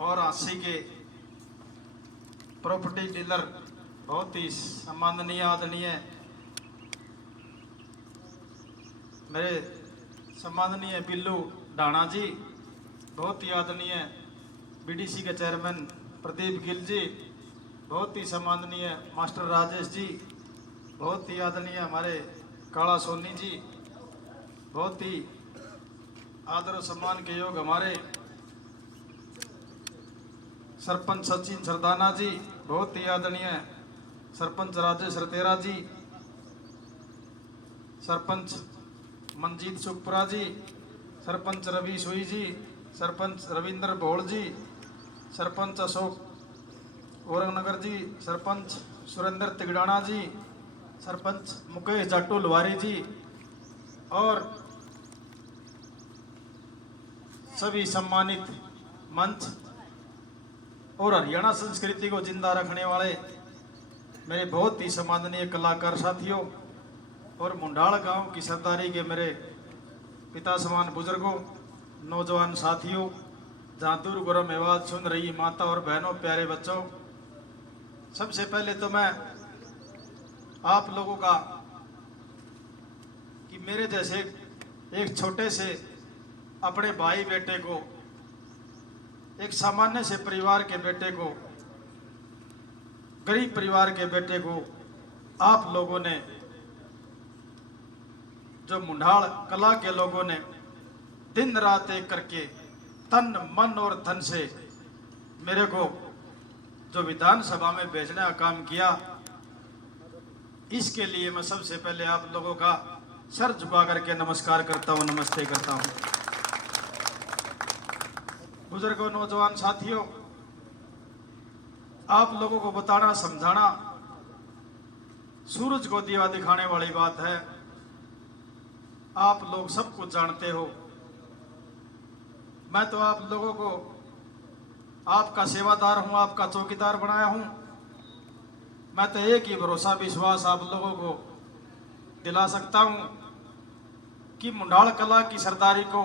और हांसी के property dealer, बहुत ही सम्माननीय आदरणीय मेरे सम्माननीय बिल्लू ढाणा जी, बहुत ही आदरणीय बीडीसी के चेयरमैन प्रदीप गिल जी, बहुत ही सम्माननीय मास्टर राजेश जी, बहुत ही आदरणीय हमारे काला सोनी जी, बहुत ही आदर और सम्मान के योग हमारे सरपंच सचिन सरदाना जी, बहुत ही आदरणीय सरपंच राजेश रतेरा जी, सरपंच मंजीत सुखपुरा जी, सरपंच रवि सुई जी, सरपंच रविंद्र भोल जी, सरपंच अशोक औरंगनगर जी, सरपंच सुरेंद्र तिगड़ाना जी, सरपंच मुकेश जाटू लवारी जी और सभी सम्मानित मंच और हरियाणा संस्कृति को जिंदा रखने वाले मेरे बहुत ही सम्माननीय कलाकार साथियों और मुंडाल गांव की सरदारी के मेरे पिता समान बुजुर्गों, नौजवान साथियों, जहां दूर गुरम आवाज सुन रही माता और बहनों, प्यारे बच्चों, सबसे पहले तो मैं आप लोगों का कि मेरे जैसे एक छोटे से अपने भाई बेटे को, एक सामान्य से परिवार के बेटे को, गरीब परिवार के बेटे को आप लोगों ने, जो मुंडाल कला के लोगों ने दिन रात एक करके तन मन और धन से मेरे को जो विधानसभा में भेजने का काम किया, इसके लिए मैं सबसे पहले आप लोगों का सर झुका करके नमस्कार करता हूं, नमस्ते करता हूं। बुजुर्गों, नौजवान साथियों, आप लोगों को बताना समझाना सूरज को दिया दिखाने वाली बात है। आप लोग सब कुछ जानते हो। मैं तो आप लोगों को आपका सेवादार हूं, आपका चौकीदार बनाया हूं। मैं तो एक ही भरोसा विश्वास आप लोगों को दिला सकता हूं कि मुंडाल कला की सरदारी को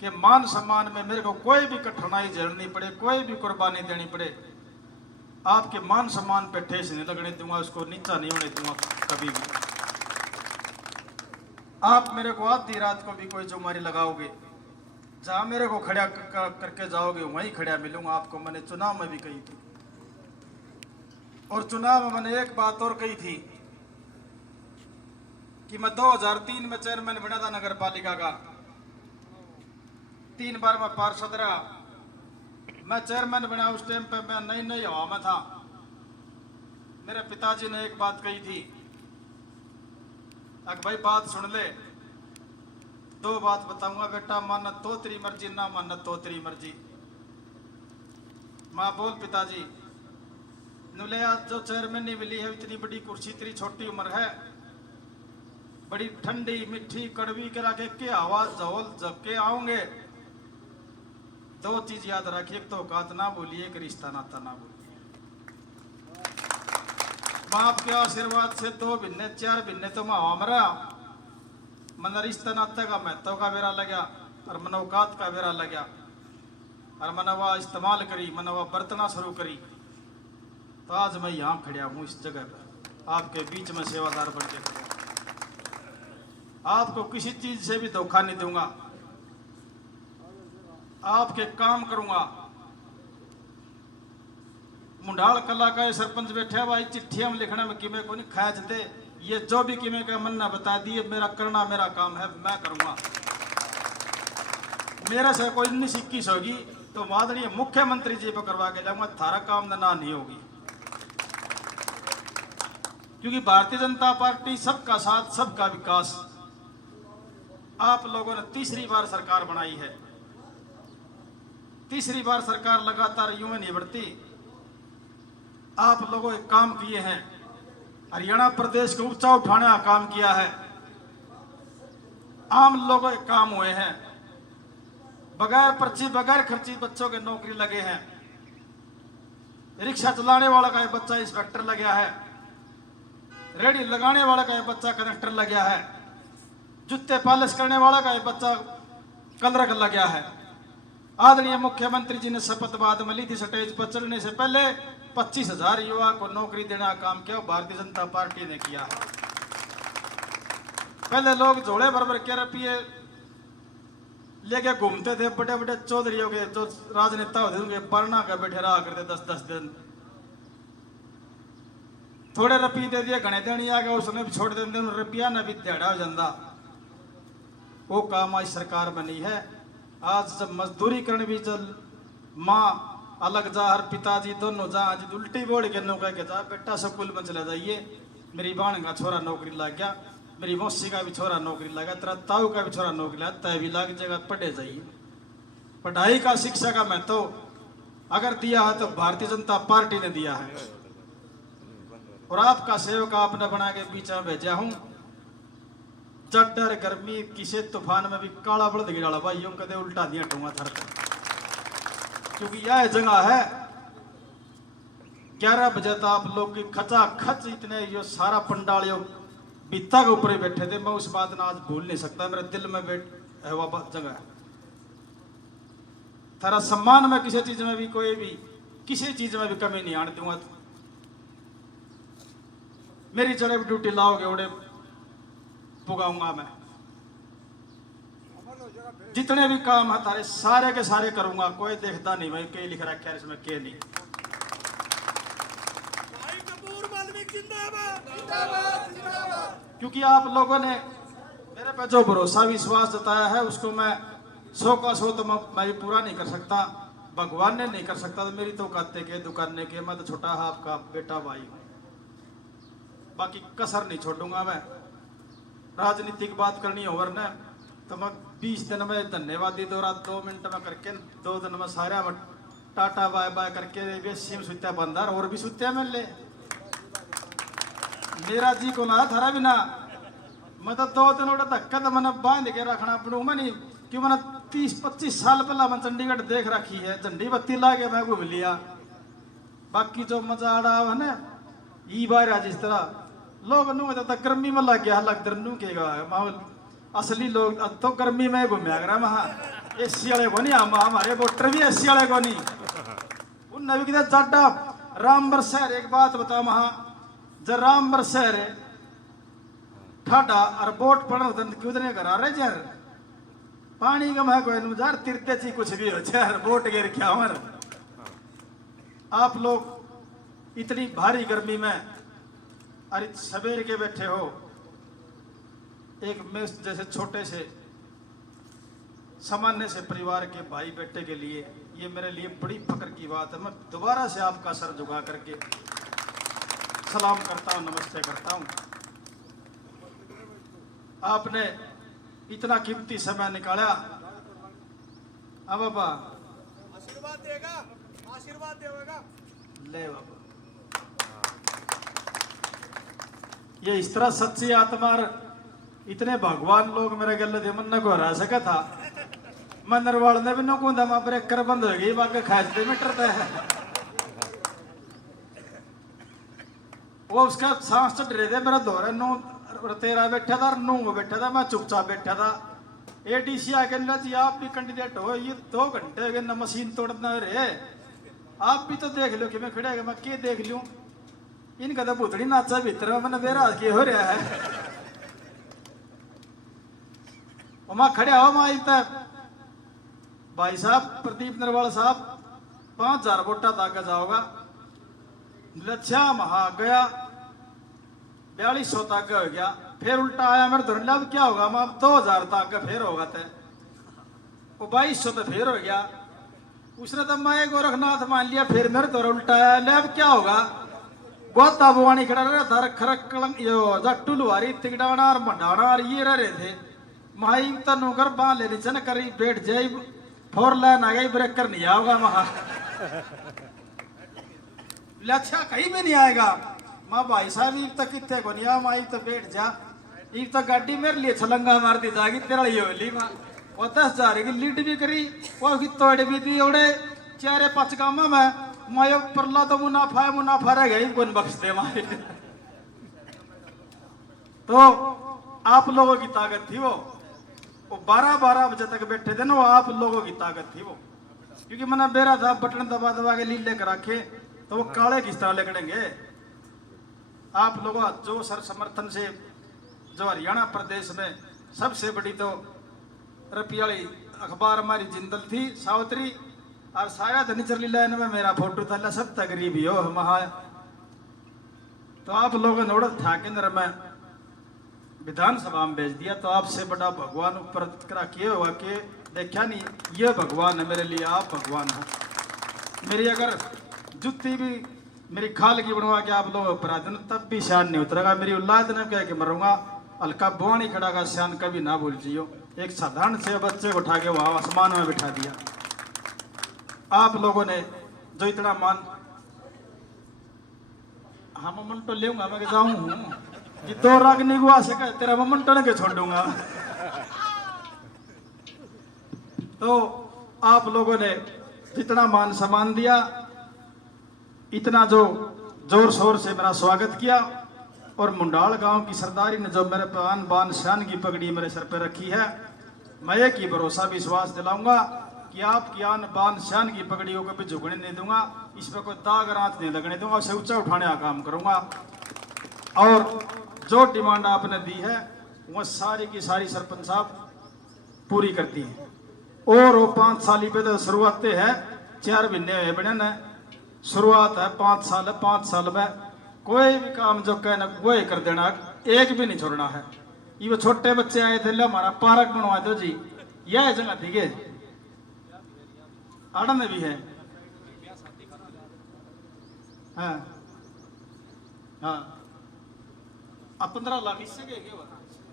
के मान सम्मान में मेरे को कोई भी कठिनाई झेलनी पड़े, कोई भी कुर्बानी देनी पड़े, आपके मान सम्मान पे ठेस नहीं लगने दूंगा, उसको नीचा नहीं होने दूंगा कभी भी। आप मेरे को आधी रात को भी कोई जुम्मेवारी लगाओगे, जहां मेरे को खड़ा करके जाओगे वहीं खड़ा मिलूंगा आपको। मैंने चुनाव में भी कही थी और चुनाव में मैंने एक बात और कही थी कि मैं 2003 में चेयरमैन बना था नगर पालिका का, 3 बार मैं पार्षद रहा। मैं चेयरमैन बना उस टाइम पे मैं नई नई हवा में था। मेरे पिताजी ने एक बात कही थी, अगर भाई बात सुन ले, 2 बात बताऊंगा बेटा, मानत तो तेरी मर्जी, ना मानत तो तेरी मर्जी। माँ बोल पिताजी, नुले आज जो चेयरमैन नहीं मिली है, इतनी बड़ी कुर्सी, तेरी छोटी उम्र है, बड़ी ठंडी मिठी कड़वी करा के आवाज झोल झपके आओगे। 2 चीज याद रखिए, एक तो औकात ना बोलिए, एक रिश्ता नाता ना बोलिए। बाप के आशीर्वाद से 2 भिन्ने 4 भिन्ने तो मैं हमारा मन रिश्ता नाते का महत्व का बेरा लगा और मन औकात का बेरा लगा और मनवा इस्तेमाल करी, मनवा बरतना शुरू करी, तो आज मैं यहाँ खड़ा हूँ इस जगह पर आपके बीच में सेवादार बन के खड़ा। आपको किसी चीज से भी धोखा नहीं दूंगा, आपके काम करूंगा। मुंडाल कला का सरपंच बैठा हुआ चिट्ठियां में लिखने में किमें को नहीं खाया दे, ये जो भी किमें का मन ना बता दिए, मेरा करना मेरा काम है, मैं करूंगा। मेरे से कोई 19-21 होगी तो माननीय मुख्यमंत्री जी पर करवा के जाऊंगा, थारा काम ना नहीं होगी। क्योंकि भारतीय जनता पार्टी सबका साथ सबका विकास, आप लोगों ने तीसरी बार सरकार बनाई है, तीसरी बार सरकार लगातार यूं ही नहीं बढ़ती। आप लोगों ने काम किए हैं, हरियाणा प्रदेश को ऊंचा उठाने का काम किया है, आम लोगों के काम हुए हैं, बगैर पर्ची बगैर खर्ची बच्चों के नौकरी लगे हैं, रिक्शा चलाने वाला का बच्चा इंस्पेक्टर लगा है, रेडी लगाने वाला का बच्चा कनेक्टर लगा है, जूते पॉलिश करने वाला का बच्चा कलरक लगा है। आदरणीय मुख्यमंत्री जी ने शपथ बाद में ली थी, स्टेज पर चलने से पहले 25,000 युवा को नौकरी देने का काम किया, भारतीय जनता पार्टी ने किया है। पहले लोग झोले भर भर के रुपये लेके घूमते थे, बड़े बड़े चौधरियों के जो राजनेता होते उनके पढ़ना के बैठे रहा करते 10-10 दिन। थोड़े रुपये दे दिए, घने देनी आ गया, उसने भी छोड़ देते, रुपया न भी दिहाड़ा हो जाता। वो काम आज सरकार बनी है। आज जब मजदूरी करने भी चल, माँ अलग जा, हर पिताजी दोनों जा, आज उल्टी बोल के नौकरी के जा, बेटा स्कूल में चला जाइए, मेरी बाण का छोरा नौकरी लग गया, मेरी मौसी का भी छोरा नौकरी लगा, तेरा ताऊ का भी छोरा नौकरी लगा, तय भी लग जाएगा, पढ़े जाइए। पढ़ाई का, शिक्षा का महत्व अगर दिया है तो भारतीय जनता पार्टी ने दिया है। और आपका सेवक आपने बना के बीच में भेजा हूं। चट्टर गर्मी किसी तूफान में भी काला बलद गिरा भाई यूं कदे उल्टा दिया टूंगा थर, क्योंकि यह जगह है 11 बजे तो आप लोग की खचा खच इतने यो सारा पंडाल यो बीता के ऊपर ही बैठे थे। मैं उस बात ना आज भूल नहीं सकता, मेरे दिल में बैठ है वह जगह है। थारा सम्मान में किसी चीज में भी, कोई भी किसी चीज में भी कमी नहीं आने दूंगा। मेरी जड़े भी ड्यूटी लाओगे उड़े पुगाऊंगा मैं। जितने भी काम है तारे सारे के सारे करूंगा, कोई देखता नहीं भाई के लिख रखा है इसमें के नहीं। क्योंकि आप लोगों ने मेरे पे जो भरोसा विश्वास जताया है उसको मैं 100 का 100 तो मैं भी पूरा नहीं कर सकता, भगवान ने नहीं कर सकता, तो मेरी तो कहते के दुकान के, मैं तो छोटा है आपका बेटा भाई हूं, बाकी कसर नहीं छोड़ूंगा मैं। राजनीतिक बात करनी हो वरना तो मैं 20 दिन में धन्यवादी दौरा 2 मिनट में करके 2 दिन में सारा में टाटा बाय बाय करके सीम सुत्या बंदर और भी सुत्या मिल ले। मेरा जी को ना थारा भी ना, मैं तो 2 दिन उड़ा धक्का तो मैंने बांध के रखना पड़ू मैं नहीं, क्यों मैंने 30-25 साल पहला मैं चंडीगढ़ देख रखी है, झंडी बत्ती ला के मैं घूम लिया। बाकी जो मजा आ रहा है ना ई बार जिस तरह लोग नू तो गर्मी में लग गया लग दर नू के माहौल, असली लोग तो गर्मी में घूमया करा महा, एसी वाले को नहीं, हमारे वोटर भी एसी वाले को नहीं। उन भी किधर जाटा रामबर शहर, एक बात बता महा, जब रामबर शहर है ठाडा और बोट पड़ा क्यों करा रहे यार, पानी का मैं कोई यार तिरते ची कुछ भी हो यार, बोट गिर क्या हमारे। आप लोग इतनी भारी गर्मी में अरे सवेर के बैठे हो, एक मैं जैसे छोटे से सामान्य से परिवार के भाई बेटे के लिए ये मेरे लिए बड़ी फक्र की बात है। मैं दोबारा से आपका सर झुका करके सलाम करता हूँ, नमस्ते करता हूँ। आपने इतना कीमती समय निकाला। अब बाबा आशीर्वाद देगा, आशीर्वाद देगा ले बाबा। ये इस तरह सच्ची आत्मा इतने भगवान लोग मेरे गले थे, मन को हरा सका था। मनरवाल ने भी नो को दमा ब्रेक कर बंद हो गई, बाकी खाजते मीटर है वो उसका सांस चढ़ रहे थे मेरा दौर है। नो तेरा बैठा था, नू बैठा था, मैं चुपचाप बैठा था। एडीसी आके जी आप भी कैंडिडेट हो, ये 2 घंटे हो गए ना मशीन तोड़ना रे, आप भी तो देख लो कि मैं खड़ा है, मैं क्या देख लूं, इनका तो भूतड़ी नाचा भीतर में मैंने बेरा के हो रहा है। वहां खड़े हो माई तक भाई साहब प्रदीप नरवाल साहब 5000 वोटा तक जाओगा, लच्छा महा गया 4200 तक हो गया, फिर उल्टा आया मेरे धरने, अब क्या होगा, मैं 2000 तक फिर होगा थे, वो 2200 तो फिर हो गया। उसने तो मैं गोरखनाथ मान लिया, फिर मेरे दौर उल्टा आया, ले अब क्या होगा। गोता बुआनी खड़ा रहा था, खरक यो जट्टू लुहारी तिगड़ाना और मंडाना और ये रह रहे थे। माई तनु कर बांध ले चन करी बैठ जाई, 4 लाइन आ गई, ब्रेक कर नहीं आओगा महा। अच्छा कहीं भी नहीं आएगा माँ भाई साहब, एक तक कितने को नहीं आ, माई तो बैठ जा, एक तो गाड़ी मेरे लिए छलंगा मार दी जाएगी तेरा ही होली माँ। वो 10,000 की लीड भी करी, वो तोड़ भी दी उड़े 4-5 काम में मायो परला तो मुनाफा रह गई, कौन बख्श दे मारे। तो आप लोगों की ताकत थी वो 12-12 बजे तक बैठे थे ना, वो आप लोगों की ताकत थी वो। क्योंकि मैंने बेरा था बटन दबा दबा के लीले कर रखे तो वो काले किस तरह लगड़ेंगे। आप लोगों जो सर समर्थन से जो हरियाणा प्रदेश में सबसे बड़ी तो रपियाली अखबार हमारी जिंदल थी सावित्री, और शायद निचली लाइन में मेरा फोटो था, सब तक गरीब हो महा। तो आप लोगों ने उड़द था केंद्र में विधानसभा में भेज दिया, तो आपसे बड़ा भगवान ऊपर किए हुआ कि देखा नहीं ये भगवान है मेरे लिए, आप भगवान हो। मेरी अगर जुत्ती भी मेरी खाल की बनवा के आप लोग अपराध तब भी शान नहीं उतरेगा। मेरी औलाद ने कह के मरूंगा, हल्का बुआनी खड़ा का शान कभी ना भूल जियो। एक साधारण से बच्चे को उठा के वहां आसमान में बिठा दिया। आप लोगों ने जो इतना मान, हाँ ममन तो लेऊंगा मैं जाऊं कि दो राग निगुआ से कह तेरा ममन तो के छोड़ दूंगा। तो आप लोगों ने जितना मान सम्मान दिया, इतना जो जोर शोर से मेरा स्वागत किया, और मुंडाल गांव की सरदारी ने जो मेरे पान बान शान की पगड़ी मेरे सर पे रखी है, मैं एक ही भरोसा विश्वास दिलाऊंगा कि आपकी आन बान शान की पगड़ियों को भी झुकने नहीं दूंगा, इस पर कोई दाग रात नहीं लगने दूंगा, उसे ऊंचा उठाने का काम करूंगा। और जो डिमांड आपने दी है वो सारी की सारी सरपंच साहब पूरी करती है। और वो 5 साल पे तो शुरुआत है, 4 महीने हुए बने न, शुरुआत है 5 साल, 5 साल में कोई भी काम जो कहना वो ही कर देना, एक भी नहीं छोड़ना है। ये वो छोटे बच्चे आए थे, हमारा पार्क बनवा दो जी, यह जगह ठीक है, आड़न में भी है। हाँ हाँ, अब 15 लाख इससे गए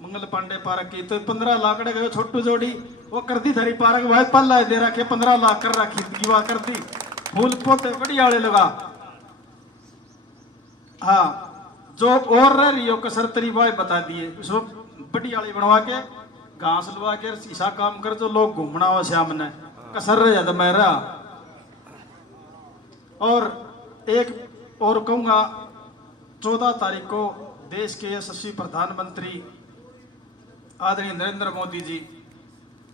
मंगल पांडे पार्क की तो 15 लाख गए, छोटू जोड़ी वो कर दी थारी पार्क भाई पल्ला दे रखे, 15 लाख कर रखी दीवा कर दी, फूल पोते बढ़िया वाले लगा। हाँ, जो और रह रही हो कसरतरी भाई बता दिए, उसको बढ़िया वाली बनवा के घास लगा के शीशा काम कर, जो लोग घूमना हो शाम ने कसर रह जाता मैं रहा। और एक और कहूंगा, 14 तारीख को देश के यशस्वी प्रधानमंत्री आदरणीय नरेंद्र मोदी जी